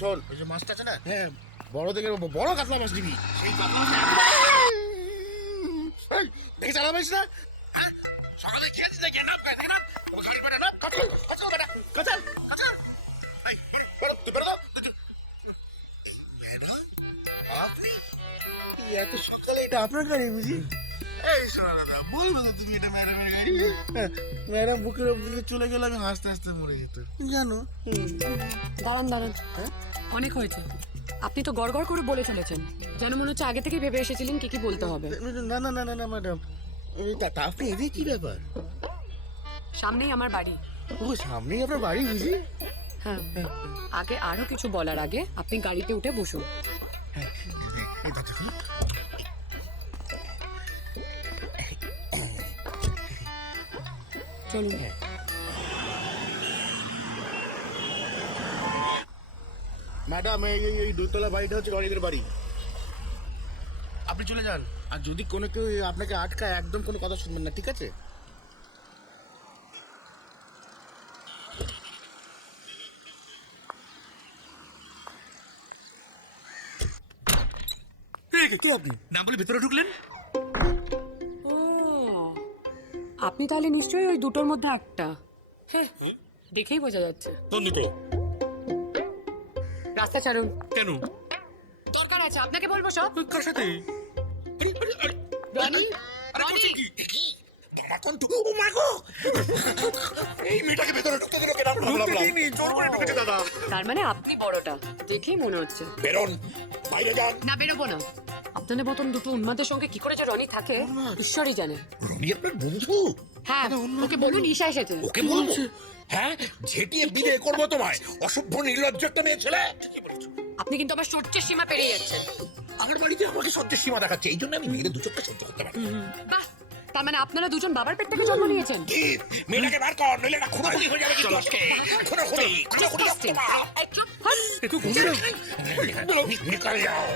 শোন, ওই যে মাছটা আছে না, হ্যাঁ বড় থেকে বড় কাতলা মাছ নিবি। সেই দেখে চালা পাইস না? হ্যাঁ সকালে খেয়েছিস না? কেন গাড়ি পাঠা না কাঁচাল কাঁচাল কাঁচাল। ম্যাডাম আপনি এত সকালে? এটা আপনার গাড়ি বুঝি? এই শোনা দাদা, বলবো না তুমি এটা ম্যাডামের গাড়ি? ম্যাডাম বুকের উপর দিকে চলে গেলে আমি হাসতে হাসতে মরে যেত জানো। দাঁড়ান দাঁড়ান, অনেক হয়েছে। আপনি তো গড়গড় করে বলে চলেছেন, যেন মনে হচ্ছে আগে থেকে ভেবে এসেছিলেন কি কি বলতে হবে। না না না না না ম্যাডাম, আপনি এদের কি ব্যাপার? সামনেই আমার বাড়ি। ও সামনেই আপনার বাড়ি বুঝি? হ্যাঁ, আগে আরো কিছু বলার আগে আপনি গাড়িতে উঠে বসুন। চলুন। ম্যাডাম এই দুতলা বাড়িটা হচ্ছে গরিবের বাড়ি, আপনি চলে যান। আর যদি কোনো কেউ আপনাকে আটকায় একদম কোনো কথা শুনবেন না, ঠিক আছে? কে আপনি? না বলে ভিতরে ঢুকলেন? ও, আপনি তাহলে নিশ্চয়ই ওই দুটোর মধ্যে একটা। হ্যাঁ, দেখেই বোঝা যাচ্ছে। দুটো? রাস্তা ছাড়ুন। কেন? দরকার আছে আপনাকে বলবো সব। কার সাথে? রনি, আরে রনি। করছেন কি? ধমাকন টুকু মাগো! এই মেয়েটাকে ভেতরে ঢুকতে দিল কেন? ঢুকতে দিইনি, জোর করে ঢুকেছে দাদা। তার মানে আপনি বড়টা, দেখেই মনে হচ্ছে। বেরোন, বাইরে যান। না, বেরোবো না। আপনাদের মতন দুটো উন্মাদের সঙ্গে কি করে যে রনি থাকে ঈশ্বরই জানে। রনি আপনার বন্ধু? হ্যাঁ, ওকে বলুন ঈশা এসেছে। ওকে বলবো? হ্যাঁ, ঝেঁটিয়ে বিয়ে করবো তোমায়, অসভ্য নির্লজ্জ একটা মেয়ে ছেলে। ঠিকই বলেছো। আপনি কিন্তু আমার সহ্যের সীমা পেরিয়ে যাচ্ছেন। আমার বাড়িতে আমাকে সহ্যের সীমা দেখাচ্ছে, এই জন্য আমি মেয়েদের দু চোখটা সহ্য করতে পারি। বাহ, তার মানে আপনারা দুজন বাবার পেট থেকে জন্ম নিয়েছেন। কি? মেয়েটাকে বার কর, নইলে না খুনোখুনি হয়ে যাবে কিন্তু আজকে। খুনোখুনি, খুনোখুনি হবে তোমার। এই চুপ, হাট। একটু ঘুরে নিকল যাও।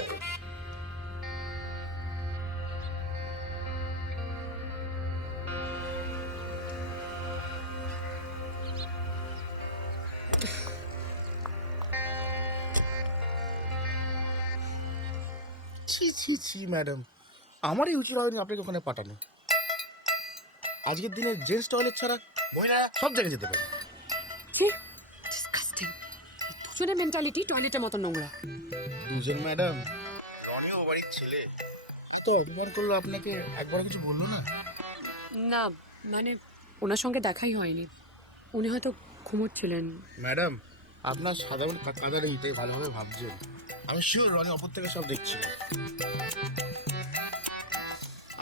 ছি ছি ছি ম্যাডাম, আমারই উচিত হয়নি আপনাকে ওখানে পাঠানো। আজকের দিনে জেন্টস টয়লেট ছাড়া মহিলারা সব জায়গায় যেতে পারে। Disgusting. দুজনের মেন্টালিটি টয়লেটের মতো নোংরা। দুজন ম্যাডাম, রনিও বাড়ির ছেলে, তো অভিমান করলো আপনাকে, একবার কিছু বললো না? না, মানে ওনার সঙ্গে দেখাই হয়নি। উনি হয়তো ঘুমোচ্ছিলেন। ম্যাডাম আপনার সাধারণ কাদা নেই, তাই ভালোভাবে ভাবছেন। আমি শিওর রনি অপর থেকে সব দেখছি।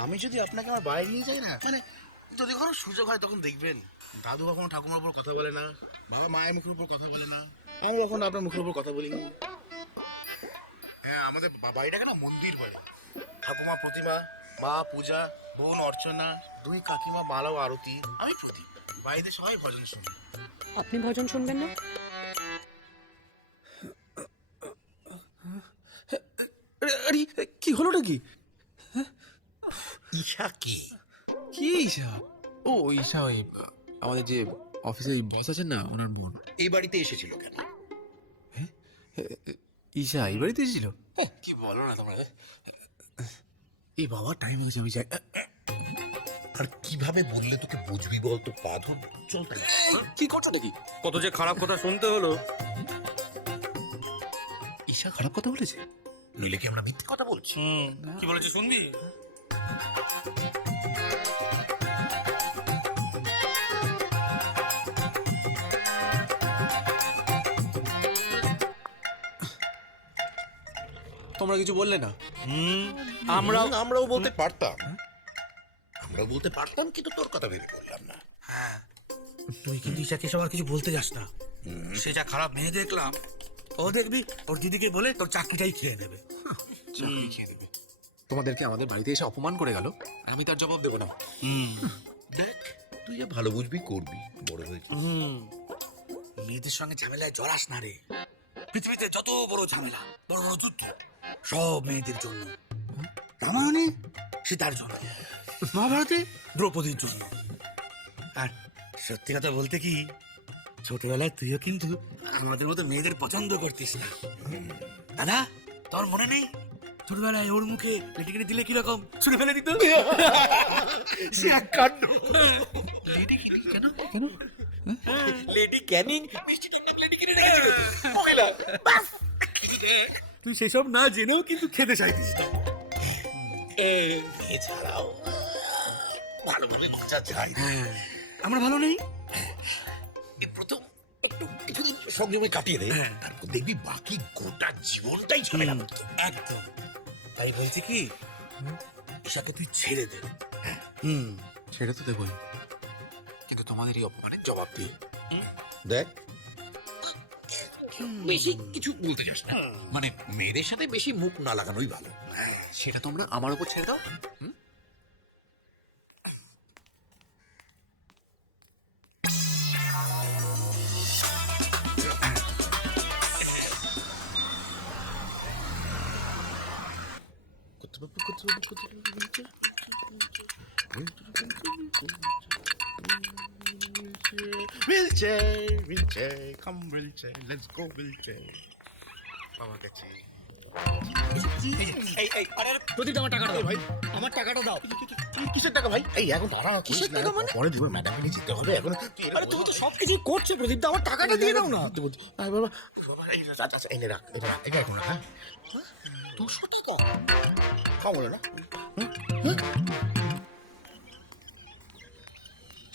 আমি যদি আপনাকে আমার বাইরে নিয়ে যাই না, মানে যদি কোনো সুযোগ হয় তখন দেখবেন দাদু কখনো ঠাকুমার উপর কথা বলে না, বাবা মায়ের মুখের উপর কথা বলে না, আমি কখনো আপনার মুখের উপর কথা বলি। হ্যাঁ, আমাদের বাড়িটাকে না মন্দির বাড়ি। ঠাকুমা প্রতিমা, মা পূজা, বোন অর্চনা, দুই কাকিমা মালা ও আরতি, আমি প্রদীপ। বাড়িতে সবাই ভজন শুনি। আপনি ভজন শুনবেন না? আরে কি হলো নাকি? ঈশা কি? কি ঈশা? ও ঈশা, ওই আমাদের যে অফিসে বস আছেন না, ওনার বোন। এই বাড়িতে এসেছিল কেন? ঈশা এই বাড়িতে এসেছিল? কি বলো না তোমরা? এই বাবা, টাইম হয়েছে, আমি যাই। আর কিভাবে বললে তোকে বুঝবি বলতো? পা ধর, চল তাই। কি করছো নাকি? কত যে খারাপ কথা শুনতে হলো। ঈশা খারাপ কথা বলেছে? নইলে কি আমরা মিথ্যে কথা বলছি? কি বলেছে শুনবি? তোমরা কিছু বললে না? আমরাও বলতে পারতাম, আমরাও বলতে পারতাম, কিন্তু তোর কথা ভেবে বললাম না। হ্যাঁ, তুই কিন্তু ঈশাকে সবার কিছু বলতে যাস না। সে যা খারাপ মেয়ে দেখলাম, ও দেখবি ওর দিদিকে বলে তোর চাকরিটাই খেয়ে নেবে। চাকরি খেয়ে দেবে। তোমাদেরকে আমাদের বাড়িতে এসে অপমান করে গেল, আমি তার জবাব দেবো না। দেখ, তুই যা ভালো বুঝবি করবি, বড় হয়েছে। মেয়েদের সঙ্গে ঝামেলায় জড়াস না রে। পৃথিবীতে যত বড় ঝামেলা, বড় বড় যুদ্ধ, সব মেয়েদের জন্য। রামায়ণে সীতার জন্য, মহাভারতে দ্রৌপদীর জন্য। আর সত্যি কথা বলতে কি, ছোটবেলায় তুইও কিন্তু আমাদের মতো মেয়েদের পছন্দ করতিস না। দাদা, তোর মনে নেই ছোটবেলায় ওর মুখে লেডিকেটে দিলে কিরকম ছুঁড়ে ফেলে দিত? সে এক কাণ্ড। লেডি কি কেন কেন লেডি ক্যানিং মিষ্টি ডিম লেডি কিনে তুই সেসব না জেনেও কিন্তু খেতে চাইতিস না। এছাড়াও ভালোভাবে খোঁজা যায়। আমরা ভালো নেই। এই প্রথম একটু কিছুদিন সংযমে কাটিয়ে দে, তারপর দেখবি বাকি গোটা জীবনটাই ঝামেলা মুক্ত। একদম। তাই বলছি কি ঈশাকে তুই ছেড়ে দে। ছেড়ে তো দেবই, কিন্তু তোমাদের এই অপমানের জবাব দিই। দেখ, বেশি কিছু বলতে চাস না, মানে মেয়েদের সাথে বেশি মুখ না লাগানোই ভালো। সেটা তোমরা আমার উপর ছেড়ে দাও। wheelchair, come wheelchair, let's go wheelchair. বাবা কাছে প্রদীপ আমার টাকাটা দাও ভাই, আমার টাকাটা দাও। কিসের টাকা ভাই? এই এখন তারা কিসের টাকা মানে? পরে দিব, ম্যাডামকে নিয়ে যেতে হবে এখন। আরে তুমি তো সবকিছু করছো প্রদীপ দা, আমার টাকাটা দিয়ে দাও না। বাবা এই আচ্ছা এই নে রাখ, এটা রাখ, এটা এখন রাখ, হ্যাঁ 200 টাকা কম হলো না?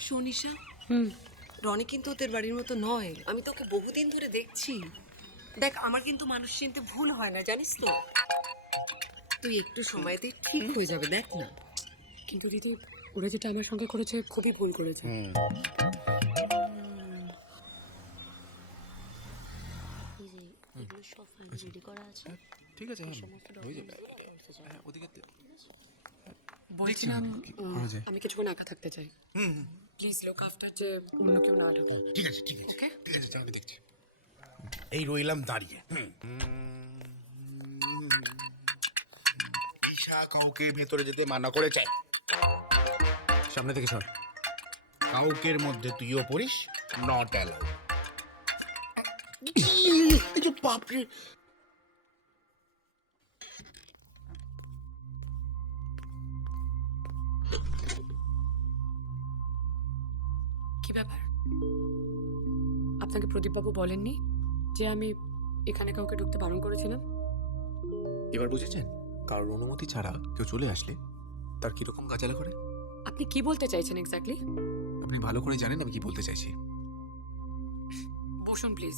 শোনিসা, রনি কিন্তু ওদের বাড়ির মতো নয়। আমি তোকে বহুদিন ধরে দেখছি। দেখ, আমার কিন্তু মানুষ চিনতে ভুল হয় না, জানিস তো। তুই একটু সময়তে ঠিক হয়ে যাবে, দেখ না। কিন্তু দিদি, ওরা যেটা আমার সঙ্গে করেছে খুবই ভুল করেছে। ঠিক আছে, হয়ে যাবে। হ্যাঁ, ওদিকে বলছিলাম আমি কিছুক্ষণ একা থাকতে চাই। প্লিজ লুক আফটার, যে অন্য কেউ না ঢোকে। ঠিক আছে ঠিক আছে ওকে? ঠিক আছে, আমি দেখছি। এই রইলাম দাঁড়িয়ে। ঈশা কাউকে ভেতরে যেতে মানা করেছে। সামনে থেকে সর। কাউকের মধ্যে তুইও পড়িস, নট অ্যালাউ। এই যে বাপরে, কি ব্যাপার? আপনাকে প্রদীপবাবু বলেননি যে আমি এখানে কাউকে ঢুকতে বারণ করেছিলাম? এবার বুঝেছেন, কারোর অনুমতি ছাড়া কেউ চলে আসলে তার কিরকম গাজালা করে? আপনি কি বলতে চাইছেন এক্স্যাক্টলি? আপনি ভালো করে জানেন আমি কি বলতে চাইছি। বসুন প্লিজ।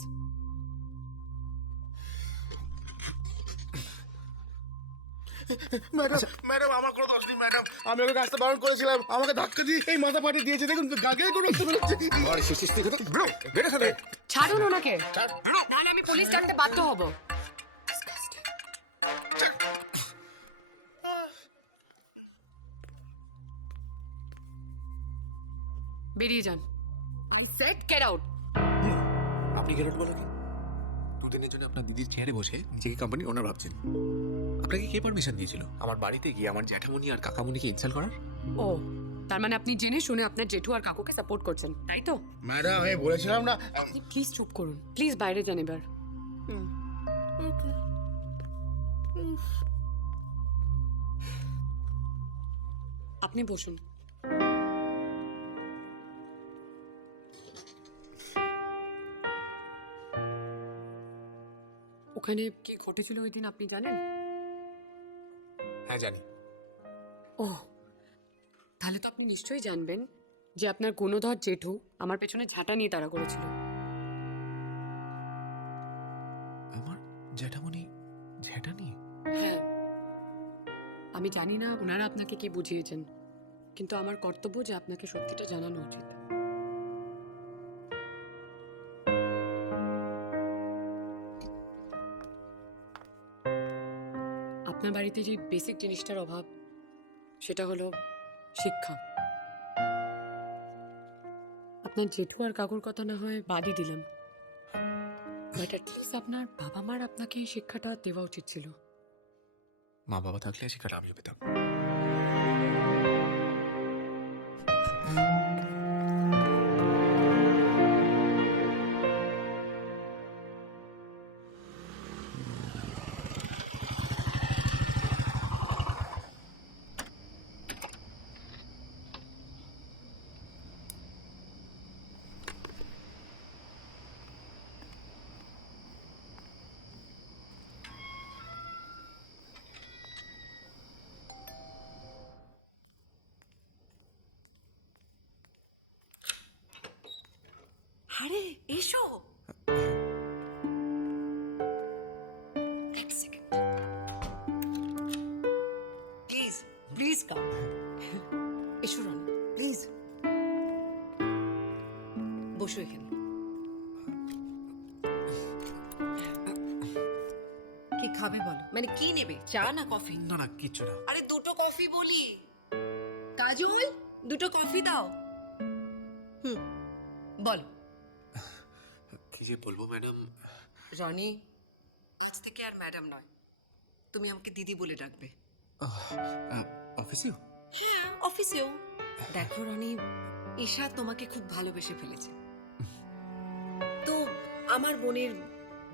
ম্যাডাম ম্যাডাম আমার কোনো দোষ নেই ম্যাডাম, আমি ওকে রাস্তা বারণ করেছিলাম, আমাকে ধাক্কা দিয়ে এই মাথা ফাটিয়ে দিয়েছে, দেখুন গাগে করে রক্ত বেরোচ্ছে। ছাড়ুন ওনাকে, নাহলে আমি পুলিশ ডাকতে বাধ্য হব। বেরিয়ে যান। I said get out. আপনি গেরট বলে কি? দুদিনের জন্য আপনার দিদির চেয়ারে বসে নিজেকে কোম্পানির ওনার ভাবছেন। আপনাকে কে পারমিশন দিয়েছিল আমার বাড়িতে গিয়ে আমার জ্যাঠামণি আর কাকামণিকে ইনসাল্ট করার? ও, তার মানে আপনি জেনে শুনে আপনার জেঠু আর কাকুকে সাপোর্ট করছেন, তাই তো? ম্যাডাম আমি বলেছিলাম না। আপনি প্লিজ চুপ করুন, প্লিজ বাইরে যান এবার। আপনি বসুন। ওখানে কি ঘটেছিল ওই দিন আপনি জানেন? হ্যাঁ জানি। ও, তাহলে তো আপনি নিশ্চয়ই জানবেন যে আপনার গুণধর জেঠু আমার পেছনে ঝাঁটা নিয়ে তাড়া করেছিল। আমার জ্যাঠামণি জ্যাঠানি? হ্যাঁ, আমি জানি না ওনারা আপনাকে কি বুঝিয়েছেন, কিন্তু আমার কর্তব্য যে আপনাকে সত্যিটা জানানো উচিত। আপনার বাড়িতে যে বেসিক জিনিসটার অভাব, সেটা হলো শিক্ষা। আপনার জেঠু আর কাকুর কথা না হয় বাদই দিলাম, বাট অ্যাটলিস্ট আপনার বাবা মার আপনাকে এই শিক্ষাটা দেওয়া উচিত ছিল। মা বাবা থাকলে শিক্ষাটা আমিও পেতাম। আরে এসো, এক সেকেন্ড প্লিজ, প্লিজ কাম। এসো রনি, প্লিজ বসো এখানে। কি খাবে বলো, মানে কি নেবে, চা না কফি? না না কিচ্ছু না। আরে দুটো কফি বলি। কাজল, দুটো কফি দাও। বলো। কি যে বলবো ম্যাডাম। রনি, আজ থেকে আর ম্যাডাম নয়, তুমি আমাকে দিদি বলে ডাকবে। অফিসেও? হ্যাঁ, অফিসেও। দেখো রনি, ঈশা তোমাকে খুব ভালোবেসে ফেলেছে। তো আমার বোনের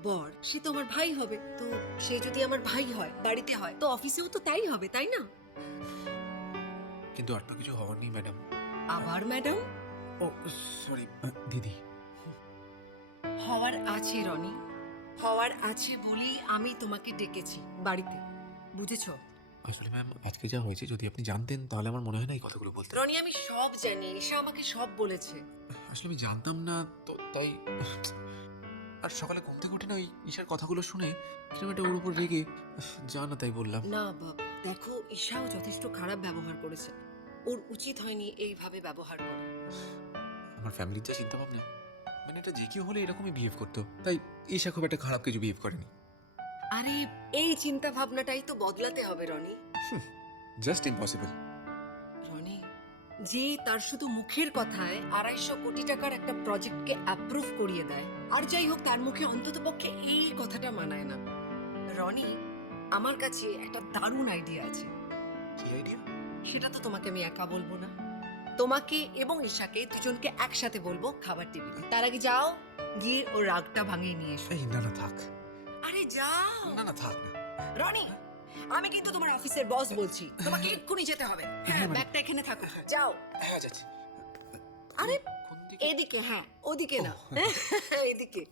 বর, সে তো আমার ভাই হবে। তো সে যদি আমার ভাই হয়, বাড়িতে হয়, তো অফিসেও তো তাই হবে, তাই না? কিন্তু আর তো কিছু হওয়ার নেই ম্যাডাম। আবার ম্যাডাম? ও সরি দিদি। হওয়ার আছে রনি, হওয়ার আছে বলেই আমি তোমাকে ডেকেছি বাড়িতে, বুঝেছো? আসলে ম্যাম আজকে যা হয়েছে যদি আপনি জানতেন তাহলে আমার মনে হয় না এই কথাগুলো বলতে। রনি, আমি সব জানি, ঈশা আমাকে সব বলেছে। আসলে আমি জানতাম না তো তাই। আর সকালে ঘুম থেকে উঠে না ওই ঈশার কথাগুলো শুনে কিরকম একটা ওর উপর রেগে জানা তাই বললাম। না দেখো, ঈশাও যথেষ্ট খারাপ ব্যবহার করেছে, ওর উচিত হয়নি এইভাবে ব্যবহার করা। আমার ফ্যামিলির যা চিন্তা ভাবনা, মানে এটা যে কেউ হলে এরকমই বিহেভ করতো, তাই ঈশা খুব একটা খারাপ কিছু বিহেভ করেনি। আরে এই চিন্তা ভাবনাটাই তো বদলাতে হবে রনি। Just impossible. রনি, যে তার শুধু মুখের কথায় 250 কোটি টাকার একটা প্রজেক্টকে অ্যাপ্রুভ করিয়ে দেয়, আর যাই হোক তার মুখে অন্ততপক্ষে এই কথাটা মানায় না। রনি, আমার কাছে একটা দারুণ আইডিয়া আছে। কি আইডিয়া? সেটা তো তোমাকে আমি একা বলবো না, তোমাকে এবং ঈশাকে দুজনকে একসাথে বলবো খাবার টেবিলে। তার আগে যাও, গিয়ে ওর রাগটা ভাঙিয়ে নিয়ে এসো। এই না না থাক। আরে যাও না না থাক না। রনি, আমি কিন্তু তোমার অফিসের বস বলছি, তোমাকে এক্ষুনি যেতে হবে। হ্যাঁ, ব্যাগটা এখানে থাকো, যাও। হ্যাঁ যাচ্ছি। আরে কোন দিকে? এদিকে, হ্যাঁ ওদিকে না, এদিকে।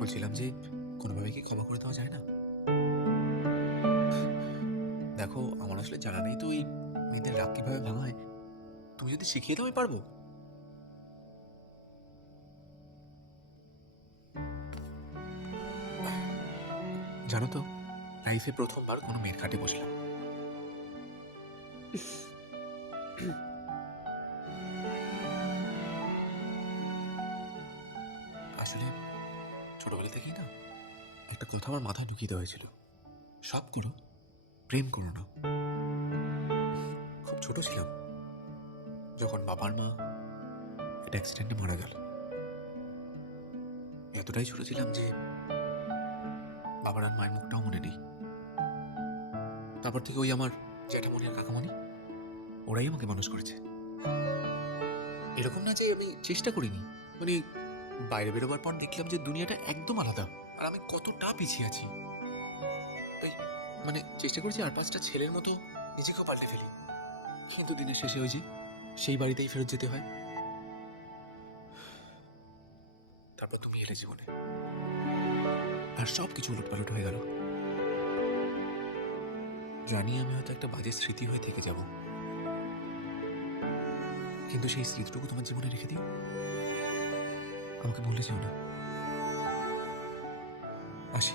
বলছিলাম যে কোনোভাবে কি ক্ষমা করে দেওয়া যায় না? দেখো আমার আসলে জানা নেই তো এই মেয়েদের রাগ কিভাবে ভাঙায়। তুমি যদি শিখিয়ে দাও আমি পারবো। জানো তো, লাইফে প্রথমবার কোনো মেয়ের খাটে বসলাম। আসলে ছোটবেলা থেকেই না একটা কথা আমার মাথায় ঢুকিয়ে দেওয়া হয়েছিল, সব করো প্রেম করো না। খুব ছোট ছিলাম যখন বাবার মা একটা অ্যাক্সিডেন্টে মারা গেল। এতটাই ছোট ছিলাম যে বাবার আর মায়ের মুখটাও মনে নেই। তারপর থেকে ওই আমার জ্যাঠামণি আর কাকামণি ওরাই আমাকে মানুষ করেছে। এরকম না যে আমি চেষ্টা করিনি, মানে বাইরে বেরোবার পর দেখলাম যে দুনিয়াটা একদম আলাদা আর আমি কতটা পিছিয়ে আছি। তাই মানে চেষ্টা করেছি আর 5টা ছেলের মতো নিজেকেও পাল্টে ফেলি, কিন্তু দিনের শেষে ওই যে সেই বাড়িতেই ফেরত যেতে হয়। তারপর তুমি এলে জীবনে আর সব কিছু উলটপালট হয়ে গেল। জানি আমি হয়তো একটা বাজে স্মৃতি হয়ে থেকে যাব, কিন্তু সেই স্মৃতিটুকু তোমার জীবনে রেখে দিও, আমাকে ভুলে যেও না। আসি।